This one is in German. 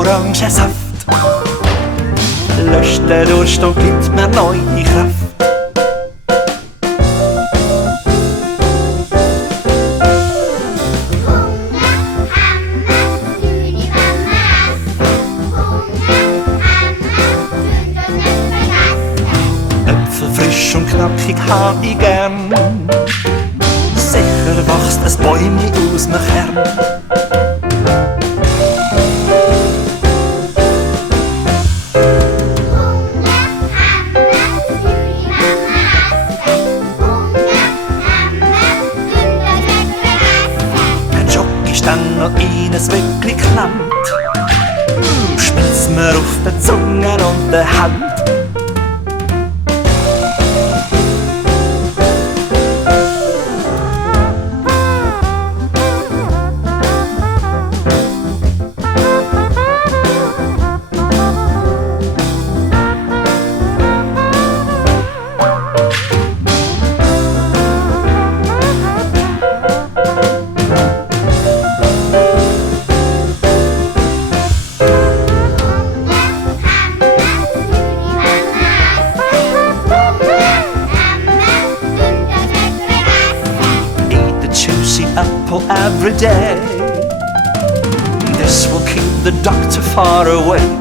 Orangensaft. Löscht den Durscht und gibt mir neue Kraft. Öpfel frisch und knackig hab ich gern. Sicher wächst ein Bäumli aus dem Kern. Dann noch eines wirklich klemmt, spitz mir auf der Zunge und der Hand. Every day, this will keep the doctor far away.